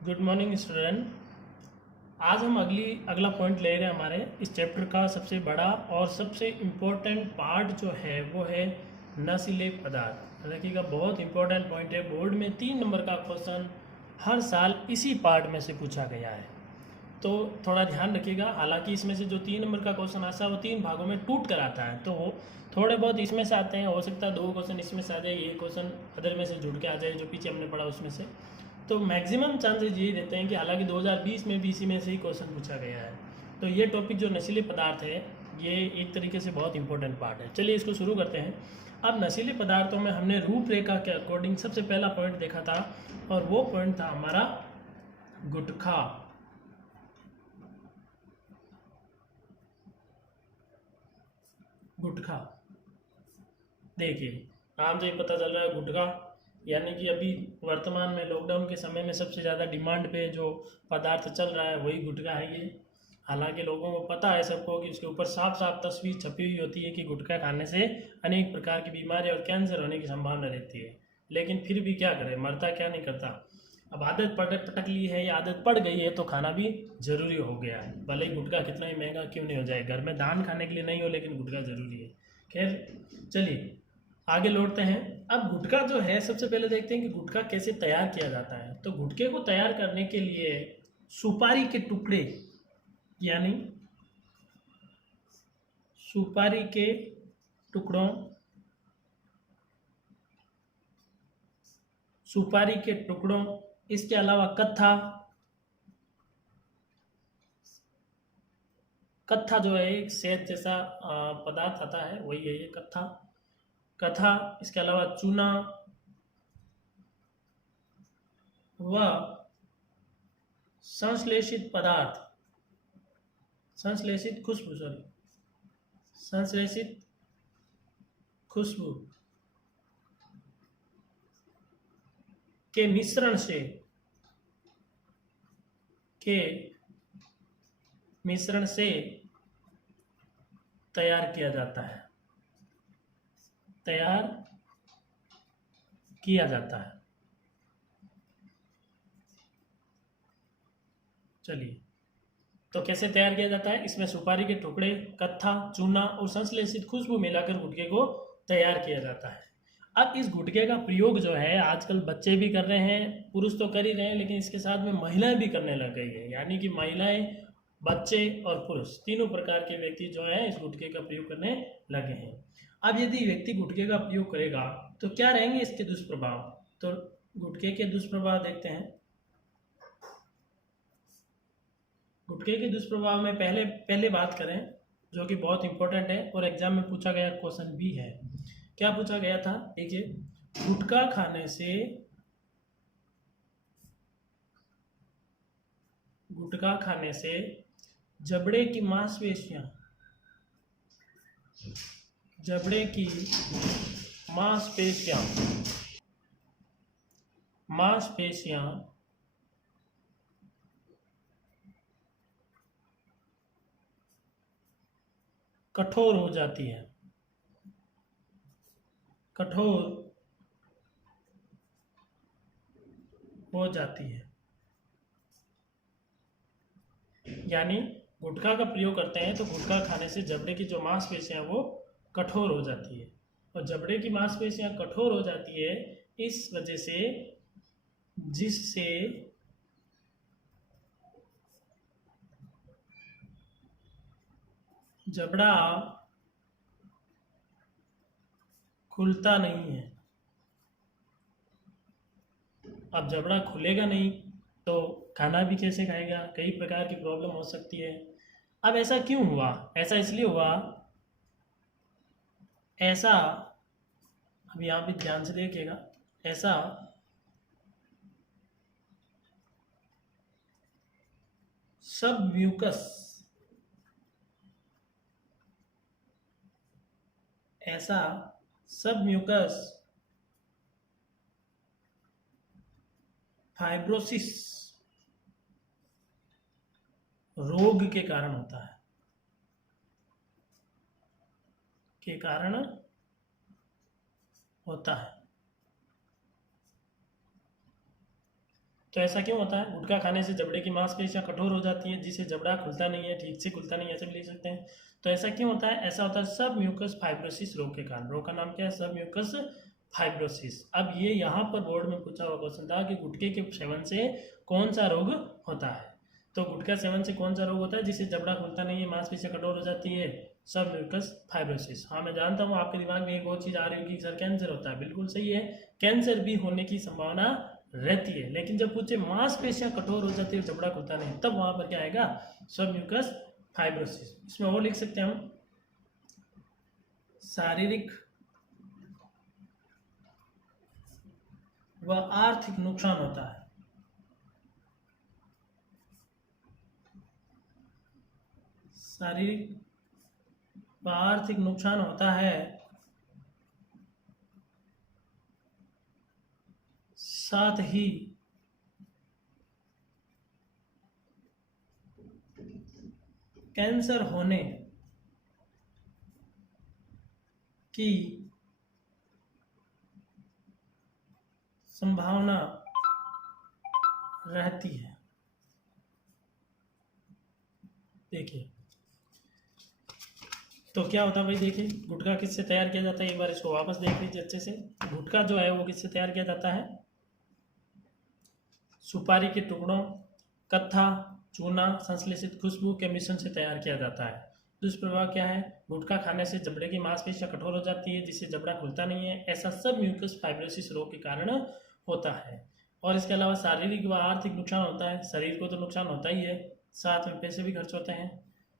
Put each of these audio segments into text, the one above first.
Good morning student. आज हम अगला पॉइंट ले रहे हैं। हमारे इस चैप्टर का सबसे बड़ा और सबसे इम्पोर्टेंट पार्ट जो है वो है नशीले पदार्थ। देखिएगा, बहुत इंपॉर्टेंट पॉइंट है। बोर्ड में 3 नंबर का क्वेश्चन हर साल इसी पार्ट में से पूछा गया है, तो थोड़ा ध्यान रखिएगा। हालांकि इसमें से जो 3 नंबर का क्वेश्चन आता है वो 3 भागों में टूट कर आता है, तो थोड़े बहुत इसमें से आते हैं। हो सकता है 2 क्वेश्चन इसमें से आ जाए, ये क्वेश्चन अदर में से जुड़ के आ जाए जो पीछे हमने पढ़ा उसमें से। तो मैक्सिमम चांसेस यही रहते हैं कि हालांकि 2020 में भी इसी में से ही क्वेश्चन पूछा गया है। तो ये टॉपिक जो नशीले पदार्थ है, ये एक तरीके से बहुत इंपॉर्टेंट पार्ट है। चलिए इसको शुरू करते हैं। अब नशीले पदार्थों में हमने रूपरेखा के अकॉर्डिंग सबसे पहला पॉइंट देखा था, और वो पॉइंट था हमारा गुटखा। गुटखा देखिए, नाम से ही पता चल रहा है गुटखा, यानी कि अभी वर्तमान में लॉकडाउन के समय में सबसे ज़्यादा डिमांड पे जो पदार्थ चल रहा है वही गुटखा है ये। हालांकि लोगों को पता है सबको कि उसके ऊपर साफ साफ तस्वीर छपी हुई होती है कि गुटखा खाने से अनेक प्रकार की बीमारी और कैंसर होने की संभावना रहती है, लेकिन फिर भी क्या करें, मरता क्या नहीं करता। अब आदत पटक ली है या आदत पड़ गई है तो खाना भी जरूरी हो गया है, भले ही गुटखा कितना ही महंगा क्यों नहीं हो जाए। घर में दान खाने के लिए नहीं हो, लेकिन गुटखा जरूरी है। खैर चलिए आगे लौटते हैं। अब गुटखा जो है, सबसे पहले देखते हैं कि गुटखा कैसे तैयार किया जाता है। तो गुटखे को तैयार करने के लिए सुपारी के टुकड़े, यानी सुपारी के टुकड़ों सुपारी के टुकड़ों इसके अलावा कत्था, कत्था जो है एक शहद जैसा पदार्थ आता है, वही है ये कत्था। कथा, इसके अलावा चूना व संश्लेषित पदार्थ, संश्लेषित खुशबू, सॉरी, संश्लेषित खुशबू के मिश्रण से के मिश्रण से तैयार किया जाता है, तैयार किया जाता है। चलिए, तो कैसे तैयार किया जाता है। इसमें सुपारी के टुकड़े, कत्था, चूना और संश्लेषित खुशबू मिलाकर गुटखे को तैयार किया जाता है। अब इस गुटखे का प्रयोग जो है आजकल बच्चे भी कर रहे हैं, पुरुष तो कर ही रहे हैं, लेकिन इसके साथ में महिलाएं भी करने लग गई है। यानी कि महिलाएं, बच्चे और पुरुष तीनों प्रकार के व्यक्ति जो है इस गुटखे का प्रयोग करने लगे हैं। अब यदि व्यक्ति गुटखे का प्रयोग करेगा तो क्या रहेंगे इसके दुष्प्रभाव। तो गुटखे के दुष्प्रभाव देखते हैं। गुटखे के दुष्प्रभाव में पहले पहले बात करें, जो कि बहुत इंपॉर्टेंट है और एग्जाम में पूछा गया क्वेश्चन भी है। क्या पूछा गया था, देखिए, गुटखा खाने से, गुटखा खाने से जबड़े की मांसपेशियां, जबड़े की मांसपेशियां मांसपेशियां कठोर हो जाती है, कठोर हो जाती है। यानी गुटखा का प्रयोग करते हैं तो गुटखा खाने से जबड़े की जो मांसपेशियां वो कठोर हो जाती है, और जबड़े की मांसपेशियां कठोर हो जाती है इस वजह से, जिससे जबड़ा खुलता नहीं है। अब जबड़ा खुलेगा नहीं तो खाना भी कैसे खाएगा, कई प्रकार की प्रॉब्लम हो सकती है। अब ऐसा क्यों हुआ, ऐसा इसलिए हुआ, ऐसा, अब यहाँ पे ध्यान से देखिएगा, ऐसा सब म्यूकस, ऐसा सब म्यूकस फाइब्रोसिस रोग के कारण होता है, के कारण होता है। तो ऐसा क्यों होता है? गुटखा खाने से जबड़े की मांसपेशियां कठोर हो जाती है, जिससे जबड़ा खुलता नहीं है, ठीक से खुलता नहीं है, ऐसे भी लिख सकते हैं। तो ऐसा क्यों होता है? ऐसा होता है सब म्यूकस फाइब्रोसिस रोग के कारण। रोग का नाम क्या है? सब म्यूकस फाइब्रोसिस। अब ये यहाँ पर बोर्ड में पूछा हुआ क्वेश्चन था कि गुटखे के सेवन से कौन सा रोग होता है। तो गुटखा सेवन से कौन सा रोग होता है? जिससे जबड़ा खुलता नहीं है, मांसपेशियां कठोर हो जाती है, सब म्यूकस फाइब्रोसिस। हाँ, मैं जानता हूँ आपके दिमाग में एक और चीज़ आ रही होगी, सर कैंसर होता है। बिल्कुल सही है, कैंसर भी होने की संभावना रहती है, लेकिन जब पूछे मांसपेशियां कठोर हो जाती है, जबड़ा खुलता नहीं, तब वहां पर क्या आएगा? सब म्यूकस फाइब्रोसिस। इसमें और लिख सकते हैं हम, शारीरिक व आर्थिक नुकसान होता है। शारीरिक व आर्थिक नुकसान होता है, साथ ही कैंसर होने की संभावना रहती है। देखिए, तो क्या होता है भाई, देखिए गुटखा किससे तैयार किया जाता है, एक बार इसको वापस देख लीजिए अच्छे से। गुटखा जो है वो किससे तैयार किया जाता है? सुपारी के टुकड़ों, कत्था, चूना, संश्लेषित खुशबू के मिश्रण से तैयार किया जाता है। दुष्प्रभाव क्या है? गुटखा खाने से जबड़े की मांसपेशियां कठोर हो जाती है, जिससे जबड़ा खुलता नहीं है। ऐसा सब म्यूकस फाइब्रोसिस रोग के कारण होता है। और इसके अलावा शारीरिक व आर्थिक नुकसान होता है। शरीर को तो नुकसान होता ही है, साथ में पैसे भी खर्च होते हैं,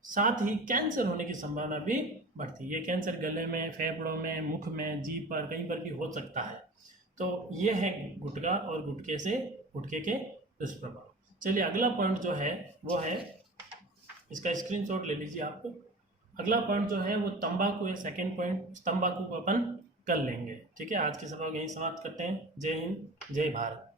साथ ही कैंसर होने की संभावना भी बढ़ती है। ये कैंसर गले में, फेफड़ों में, मुख में, जीभ पर, कहीं पर भी हो सकता है। तो ये है गुटखा और गुटखे के दुष्प्रभाव। चलिए अगला पॉइंट जो है वो है, इसका स्क्रीनशॉट ले लीजिए आप। अगला पॉइंट जो है वो तंबाकू है, सेकंड पॉइंट। तंबाकू को अपन कर लेंगे, ठीक है। आज की सभा को यहीं समाप्त करते हैं। जय हिंद, जय भारत।